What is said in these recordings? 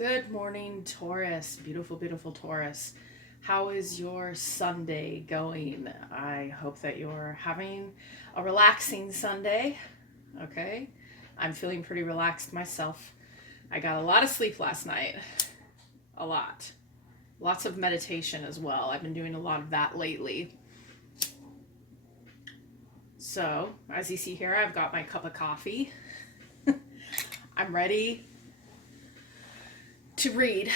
Good morning, Taurus. Beautiful, beautiful Taurus. How is your Sunday going? I hope that you're having a relaxing Sunday. Okay. I'm feeling pretty relaxed myself. I got a lot of sleep last night. A lot. Lots of meditation as well. I've been doing a lot of that lately. So, as you see here, I've got my cup of coffee. I'm ready to read.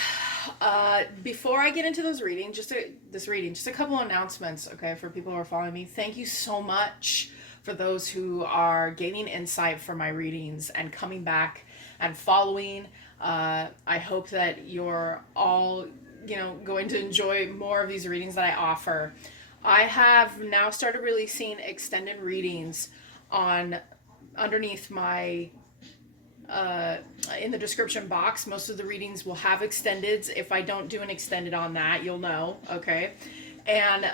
Before I get into those readings, just a couple announcements, okay, for people who are following me. Thank you so much for those who are gaining insight from my readings and coming back and following. I hope that you're all, going to enjoy more of these readings that I offer. I have now started releasing extended readings on underneath my in the description box. Most of the readings will have extendeds. If I don't do an extended on that, you'll know, okay? And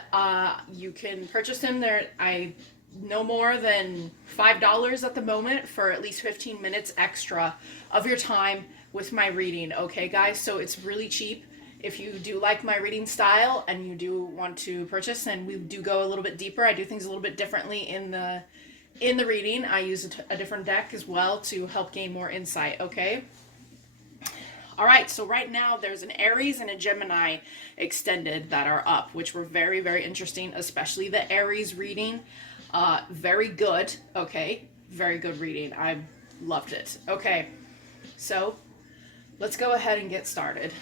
you can purchase them there. I no more than $5 at the moment for at least 15 minutes extra of your time with my reading, okay, guys? So it's really cheap. If you do like my reading style and you do want to purchase, and we do go a little bit deeper. I do things a little bit differently in the reading. I use a different deck as well to help gain more insight, okay? All right, so right now there's an Aries and a Gemini extended that are up, which were very, very interesting, especially the Aries reading. Very good, okay? Very good reading. I loved it. Okay, so let's go ahead and get started.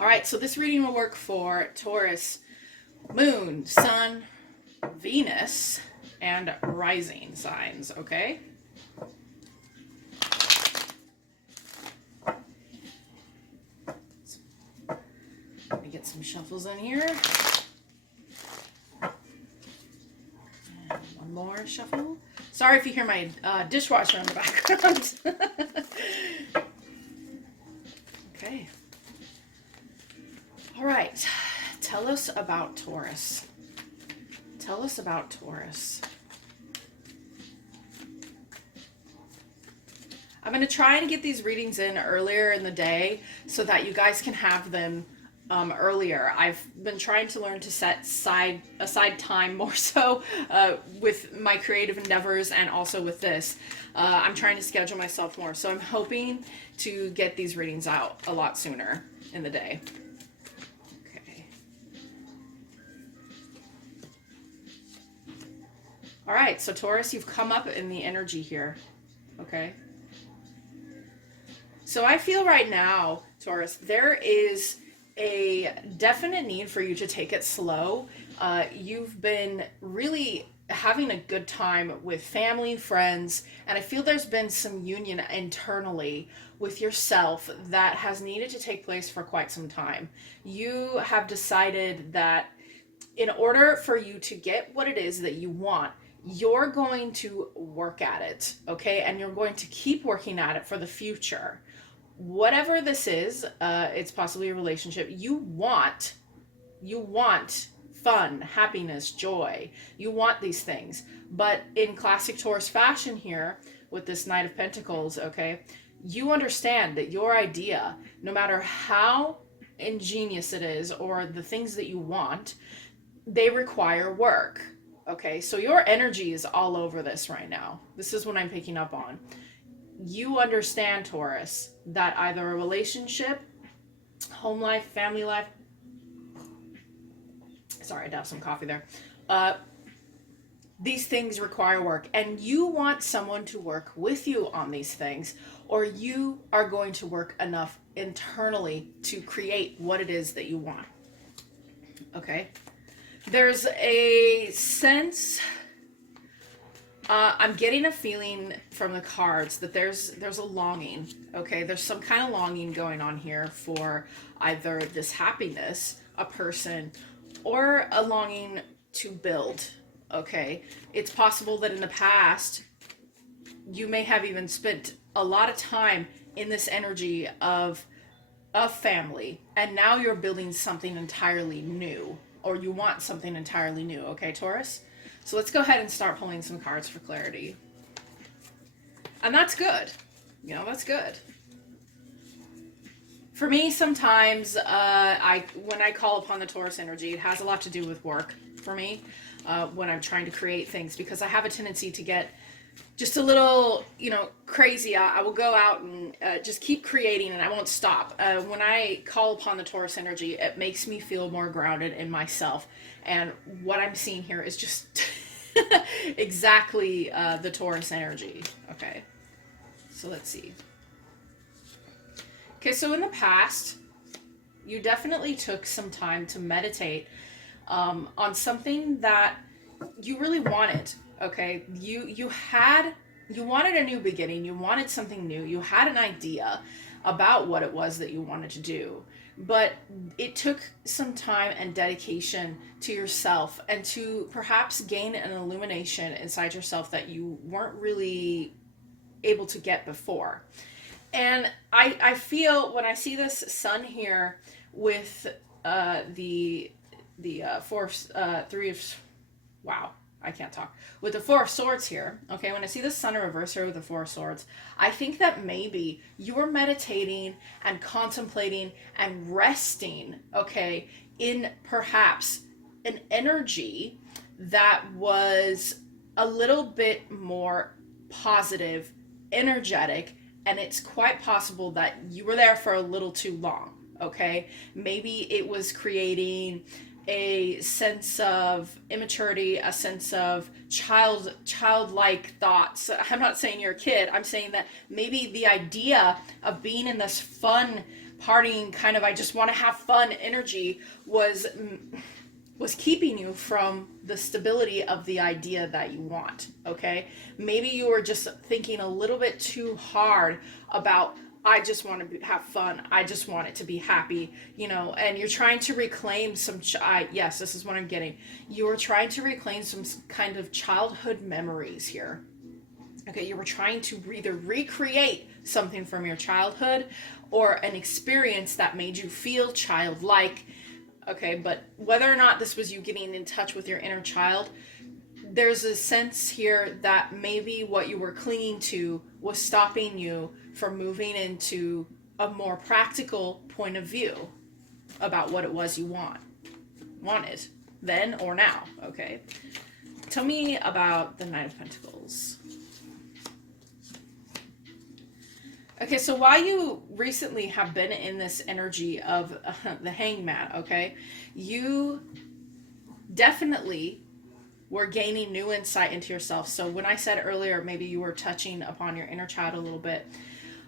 All right, so this reading will work for Taurus, Moon, Sun, Venus, and rising signs, okay? Let me get some shuffles in here. And one more shuffle. Sorry if you hear my dishwasher in the background. Okay. All right. Tell us about Taurus. Tell us about Taurus. I'm going to try and get these readings in earlier in the day so that you guys can have them earlier. I've been trying to learn to set aside time more so with my creative endeavors and also with this. I'm trying to schedule myself more. So I'm hoping to get these readings out a lot sooner in the day. All right, so Taurus, you've come up in the energy here, okay? So I feel right now, Taurus, there is a definite need for you to take it slow. You've been really having a good time with family, friends, and I feel there's been some union internally with yourself that has needed to take place for quite some time. You have decided that in order for you to get what it is that you want, you're going to work at it, okay? And you're going to keep working at it for the future. Whatever this is, it's possibly a relationship. You want fun, happiness, joy. You want these things. But in classic Taurus fashion here, with this Knight of Pentacles, okay, you understand that your idea, no matter how ingenious it is or the things that you want, they require work. Okay, so your energy is all over this right now. This is what I'm picking up on. You understand, Taurus, that either a relationship, home life, family life, sorry, I have some coffee there. These things require work, and you want someone to work with you on these things, or you are going to work enough internally to create what it is that you want. Okay? There's a sense, I'm getting a feeling from the cards that there's a longing, okay? There's some kind of longing going on here for either this happiness, a person, or a longing to build, okay? It's possible that in the past, you may have even spent a lot of time in this energy of a family, and now you're building something entirely new. Or you want something entirely new, okay, Taurus? So let's go ahead and start pulling some cards for clarity. And that's good. That's good. For me, sometimes when I call upon the Taurus energy, it has a lot to do with work for me when I'm trying to create things, because I have a tendency to get just a little, crazy. I will go out and just keep creating, and I won't stop. When I call upon the Taurus energy, it makes me feel more grounded in myself. And what I'm seeing here is just exactly the Taurus energy. Okay, so let's see. Okay, so in the past, you definitely took some time to meditate on something that you really wanted. Okay, you wanted a new beginning, you wanted something new, you had an idea about what it was that you wanted to do, but it took some time and dedication to yourself, and to perhaps gain an illumination inside yourself that you weren't really able to get before. And I feel when I see this sun here with the three of, wow, I can't talk, with the Four of Swords here. Okay, when I see the sun in reverse here with the Four of Swords, I think that maybe you were meditating and contemplating and resting, okay, in perhaps an energy that was a little bit more positive, energetic, and it's quite possible that you were there for a little too long. Okay, maybe it was creating a sense of immaturity, a sense of childlike thoughts. I'm not saying you're a kid. I'm saying that maybe the idea of being in this fun, partying kind of, I just want to have fun energy was keeping you from the stability of the idea that you want. Okay, maybe you were just thinking a little bit too hard about, I just want to have fun, I just want it to be happy, and you're trying to reclaim some yes, this is what I'm getting. You were trying to reclaim some kind of childhood memories here. Okay, you were trying to either recreate something from your childhood or an experience that made you feel childlike. Okay, but whether or not this was you getting in touch with your inner child, there's a sense here that maybe what you were clinging to was stopping you from moving into a more practical point of view about what it was you wanted then or now. Okay, tell me about the Knight of Pentacles. Okay, so while you recently have been in this energy of the Hangman, okay, you definitely were gaining new insight into yourself. So when I said earlier, maybe you were touching upon your inner child a little bit.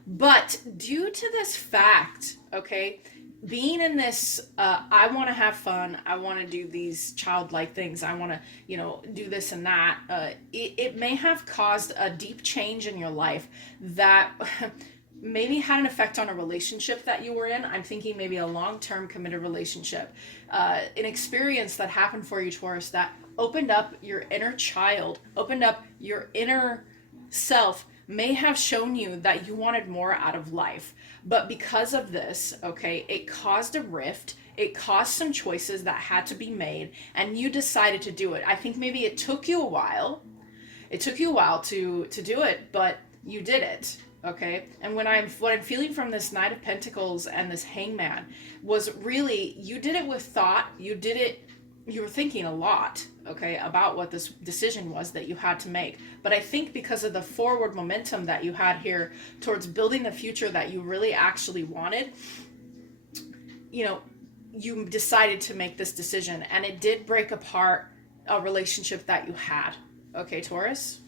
But due to this fact, okay, being in this, I want to have fun, I want to do these childlike things, I want to, do this and that, it may have caused a deep change in your life that maybe had an effect on a relationship that you were in. I'm thinking maybe a long-term committed relationship, an experience that happened for you, Taurus, that opened up your inner child, opened up your inner self, may have shown you that you wanted more out of life. But because of this, okay, it caused a rift, it caused some choices that had to be made, and you decided to do it. I think maybe it took you a while. It took you a while to do it, but you did it. Okay, and what I'm feeling from this Knight of Pentacles and this Hangman was really, you did it with thought, you were thinking a lot, okay, about what this decision was that you had to make. But I think because of the forward momentum that you had here towards building the future that you really actually wanted, you decided to make this decision, and it did break apart a relationship that you had. Okay, Taurus?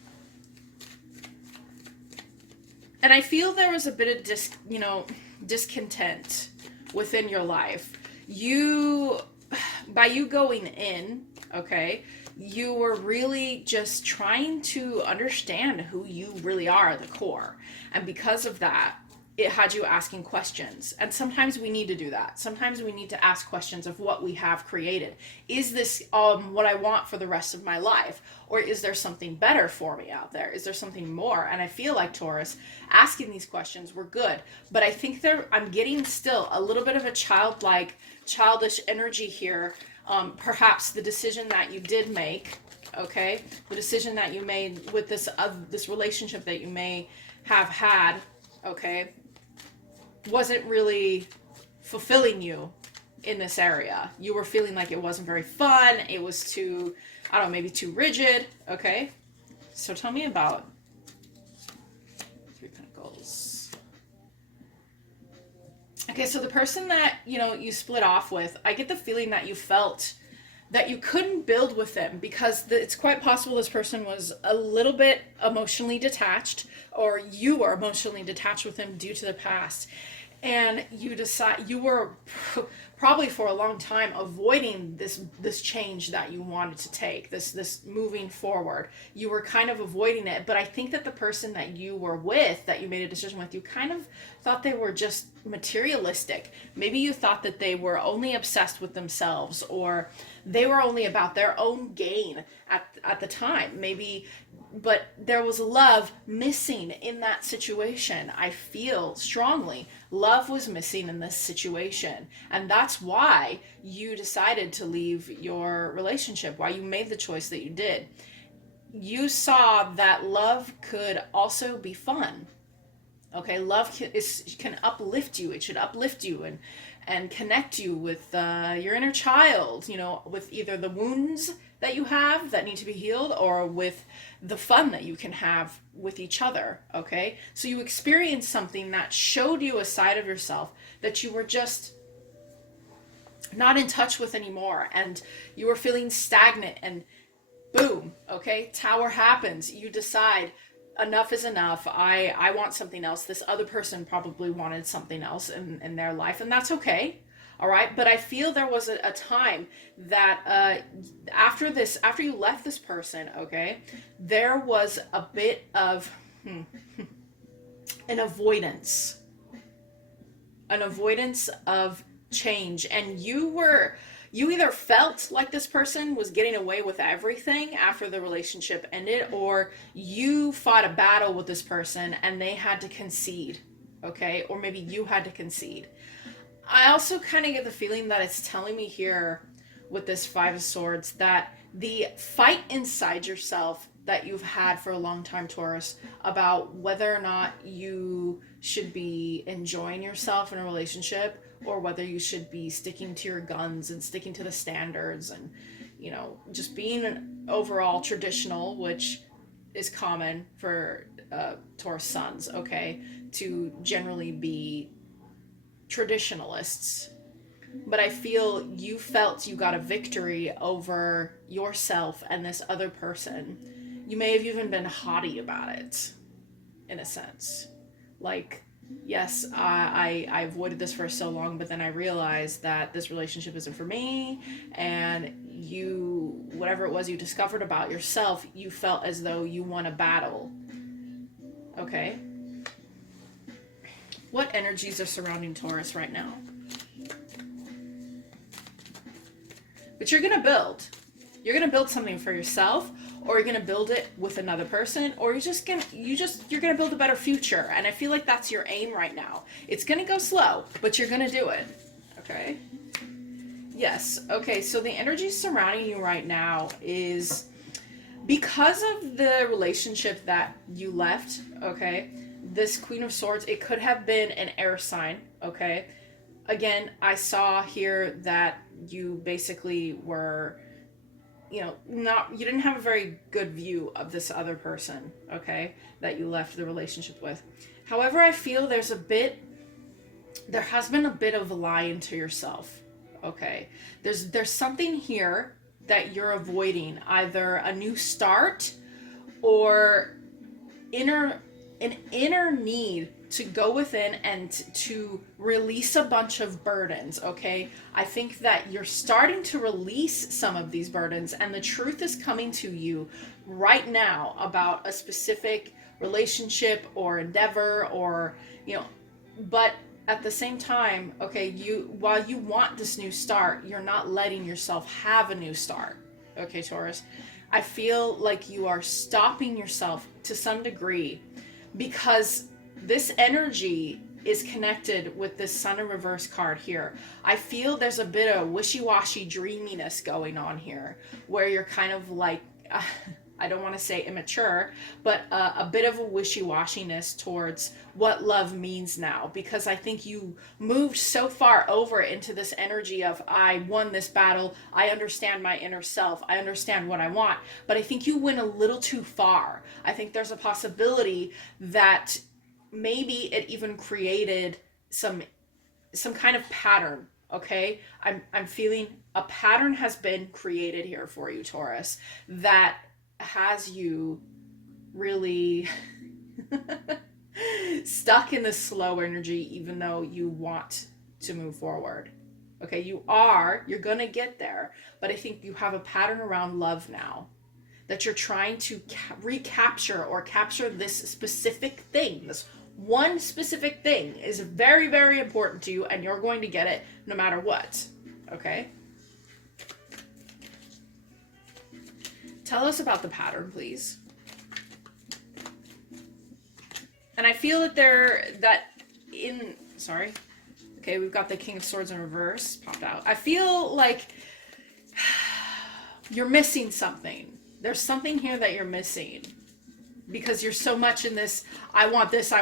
And I feel there was a bit of discontent within your life. By you going in, okay, you were really just trying to understand who you really are at the core. And because of that, it had you asking questions. And sometimes we need to do that. Sometimes we need to ask questions of what we have created. Is this what I want for the rest of my life? Or is there something better for me out there? Is there something more? And I feel like, Taurus, asking these questions were good. But I think I'm getting still a little bit of a childish energy here. Perhaps the decision that you did make, okay? The decision that you made with this relationship that you may have had, okay, wasn't really fulfilling you in this area. You were feeling like it wasn't very fun. It was too, I don't know, maybe too rigid. Okay. So tell me about Three of Pentacles. Okay, so the person that, you know, you split off with, I get the feeling that you felt that you couldn't build with them because it's quite possible this person was a little bit emotionally detached, or you were emotionally detached with them due to the past. And you were probably for a long time avoiding this change that you wanted to take, this moving forward. You were kind of avoiding it, but I think that the person that you were with, that you made a decision with, you kind of thought they were just materialistic. Maybe you thought that they were only obsessed with themselves, or they were only about their own gain at the time. Maybe, but there was love missing in that situation. I feel strongly love was missing in this situation, and that's why you decided to leave your relationship, why you made the choice that you did. You saw that love could also be fun. Okay, love can uplift you. It should uplift you and connect you with your inner child, you know, with either the wounds that you have that need to be healed, or with the fun that you can have with each other. Okay, so you experienced something that showed you a side of yourself that you were just not in touch with anymore, and you were feeling stagnant, and boom, okay, tower happens. You decide enough is enough. I want something else. This other person probably wanted something else in their life, and that's okay. All right, but I feel there was a time that after you left this person, okay, there was a bit of an avoidance of change, and you either felt like this person was getting away with everything after the relationship ended, or you fought a battle with this person and they had to concede, okay, or maybe you had to concede. I also kind of get the feeling that it's telling me here with this Five of Swords that the fight inside yourself that you've had for a long time, Taurus, about whether or not you should be enjoying yourself in a relationship, or whether you should be sticking to your guns and sticking to the standards and, you know, just being overall traditional, which is common for Taurus suns, okay, to generally be traditionalists. But I feel you felt you got a victory over yourself and this other person. You may have even been haughty about it, in a sense. Like, yes, I avoided this for so long, but then I realized that this relationship isn't for me, and you, whatever it was you discovered about yourself, you felt as though you won a battle. Okay? What energies are surrounding Taurus right now? But you're gonna build. You're gonna build something for yourself, or you're gonna build it with another person, or you're gonna build a better future. And I feel like that's your aim right now. It's gonna go slow, but you're gonna do it. Okay? Yes. Okay, so the energy surrounding you right now is because of the relationship that you left, okay? This Queen of Swords, it could have been an air sign, okay? Again, I saw here that you basically were, you didn't have a very good view of this other person, okay, that you left the relationship with. However, I feel there has been a bit of lying to yourself, okay? There's something here that you're avoiding, either a new start or an inner need to go within and to release a bunch of burdens, okay? I think that you're starting to release some of these burdens, and the truth is coming to you right now about a specific relationship or endeavor, or, but at the same time, okay, while you want this new start, you're not letting yourself have a new start, okay, Taurus? I feel like you are stopping yourself to some degree, because this energy is connected with this Sun in reverse card here. I feel there's a bit of wishy-washy dreaminess going on here, where you're kind of like, I don't want to say immature, but a bit of a wishy-washiness towards what love means now, because I think you moved so far over into this energy of, I won this battle, I understand my inner self, I understand what I want, but I think you went a little too far. I think there's a possibility that maybe it even created some kind of pattern. Okay, I'm feeling a pattern has been created here for you, Taurus, that has you really stuck in this slow energy, even though you want to move forward. Okay, you're gonna get there, but I think you have a pattern around love now that you're trying to recapture or capture this specific thing. This one specific thing is very, very important to you, and you're going to get it no matter what. Okay? Tell us about the pattern, please. And I feel that sorry. Okay, we've got the King of Swords in reverse popped out. I feel like you're missing something. There's something here that you're missing because you're so much in this, I want this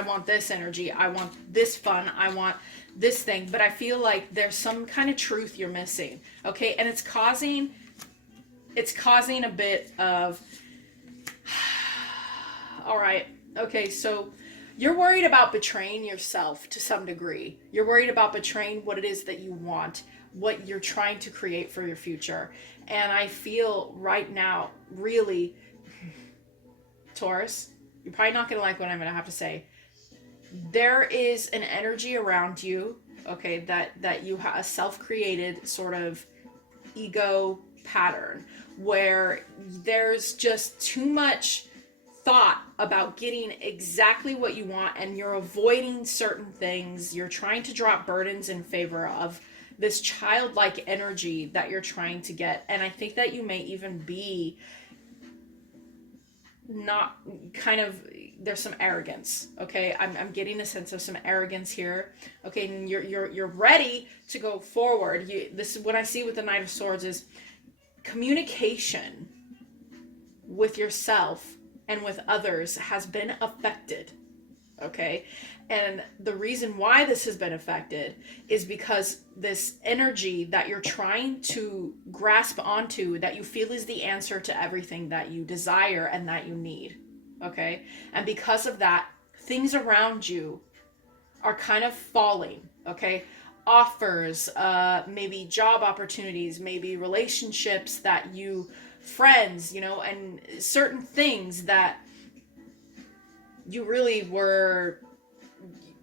energy. I want this fun. I want this thing. But I feel like there's some kind of truth you're missing. Okay, and it's causing a bit of, all right, okay, so you're worried about betraying yourself to some degree. You're worried about betraying what it is that you want, what you're trying to create for your future. And I feel right now, really, Taurus, you're probably not going to like what I'm going to have to say. There is an energy around you, okay, that you have a self-created sort of ego pattern where there's just too much thought about getting exactly what you want, and you're avoiding certain things. You're trying to drop burdens in favor of this childlike energy that you're trying to get. And I think that you may even be not kind of, there's some arrogance. Okay, I'm getting a sense of some arrogance here. Okay, and you're ready to go forward. This is what I see with the Knight of Swords is communication with yourself and with others has been affected. Okay, and the reason why this has been affected is because this energy that you're trying to grasp onto, that you feel is the answer to everything that you desire and that you need. Okay, and because of that, things around you are kind of falling. Okay, offers, maybe job opportunities, maybe relationships that you, friends, and certain things that you really were,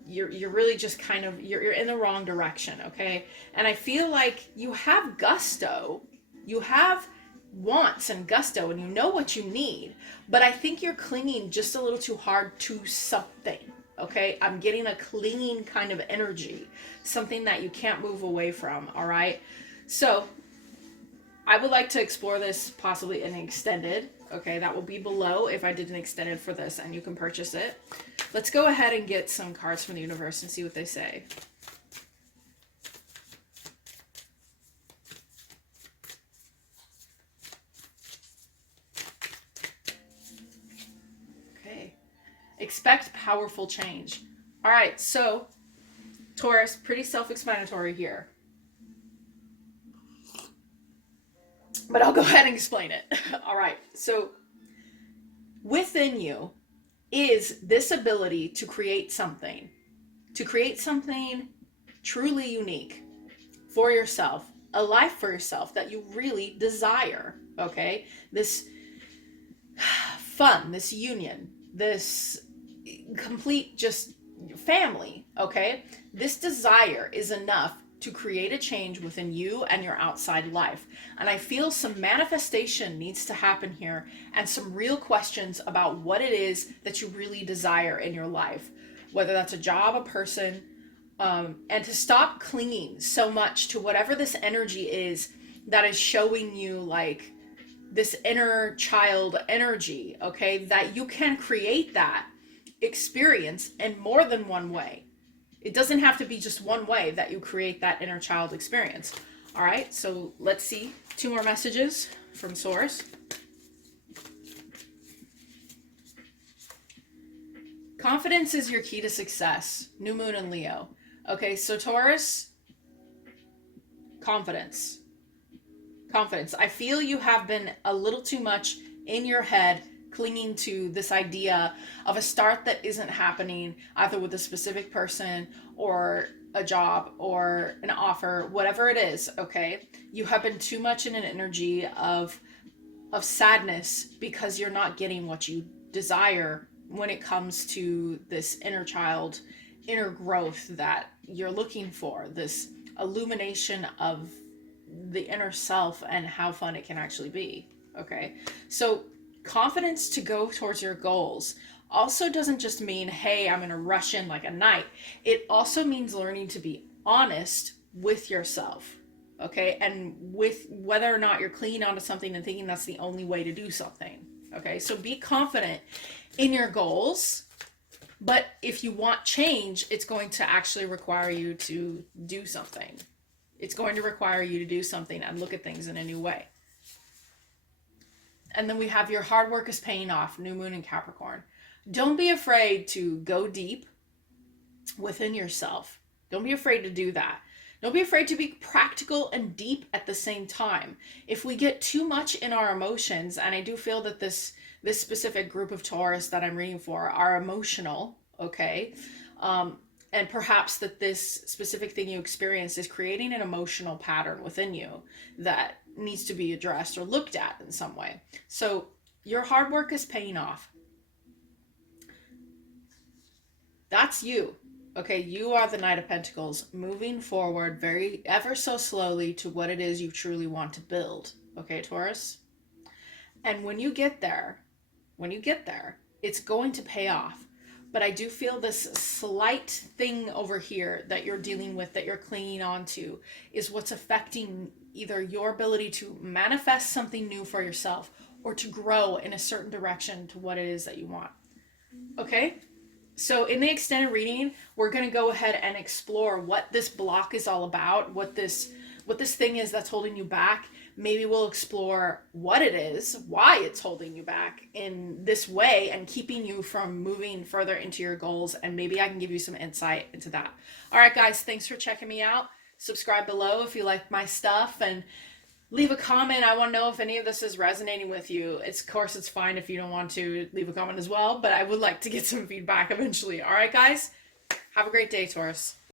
you're really just kind of, you're in the wrong direction. Okay, and I feel like you have gusto, you have wants and gusto, and you know what you need, but I think you're clinging just a little too hard to something. Okay, I'm getting a clinging kind of energy, something that you can't move away from. All right, so I would like to explore this possibly in an extended. Okay, that will be below if I did an extended for this, and you can purchase it. Let's go ahead and get some cards from the universe and see what they say. Okay. Expect powerful change. All right, so Taurus, pretty self-explanatory here. But I'll go ahead and explain it. All right, so within you is this ability to create something truly unique for yourself, a life for yourself that you really desire. Okay, this fun, this union, this complete just family. Okay, this desire is enough to create a change within you and your outside life. And I feel some manifestation needs to happen here, and some real questions about what it is that you really desire in your life, whether that's a job, a person, and to stop clinging so much to whatever this energy is that is showing you like this inner child energy. Okay, that you can create that experience in more than one way. It doesn't have to be just one way that you create that inner child experience. All right, so let's see 2 more messages from Source. Confidence is your key to success. New moon in Leo. Okay, so Taurus, confidence. Confidence. I feel you have been a little too much in your head clinging to this idea of a start that isn't happening, either with a specific person or a job or an offer, whatever it is. Okay, you have been too much in an energy of sadness because you're not getting what you desire when it comes to this inner child, inner growth that you're looking for, this illumination of the inner self and how fun it can actually be. Okay, so confidence to go towards your goals also doesn't just mean, hey, I'm going to rush in like a knight. It also means learning to be honest with yourself. Okay, and with whether or not you're clinging onto something and thinking that's the only way to do something. Okay, so be confident in your goals, but if you want change, it's going to actually require you to do something. It's going to require you to do something and look at things in a new way. And then we have your hard work is paying off, new moon in Capricorn. Don't be afraid to go deep within yourself. Don't be afraid to do that. Don't be afraid to be practical and deep at the same time. If we get too much in our emotions, and I do feel that this specific group of Taurus that I'm reading for are emotional, okay? And perhaps that this specific thing you experience is creating an emotional pattern within you that needs to be addressed or looked at in some way. So your hard work is paying off. That's you. Okay, you are the Knight of Pentacles, moving forward very ever so slowly to what it is you truly want to build. Okay, Taurus? And when you get there, it's going to pay off. But I do feel this slight thing over here that you're dealing with, that you're clinging on to, is what's affecting either your ability to manifest something new for yourself or to grow in a certain direction to what it is that you want. Okay? So in the extended reading, we're going to go ahead and explore what this block is all about, what this thing is that's holding you back. Maybe we'll explore what it is, why it's holding you back in this way and keeping you from moving further into your goals. And maybe I can give you some insight into that. All right, guys, thanks for checking me out. Subscribe below if you like my stuff, and leave a comment. I want to know if any of this is resonating with you. Of course, it's fine if you don't want to leave a comment as well, but I would like to get some feedback eventually. All right, guys, have a great day, Taurus.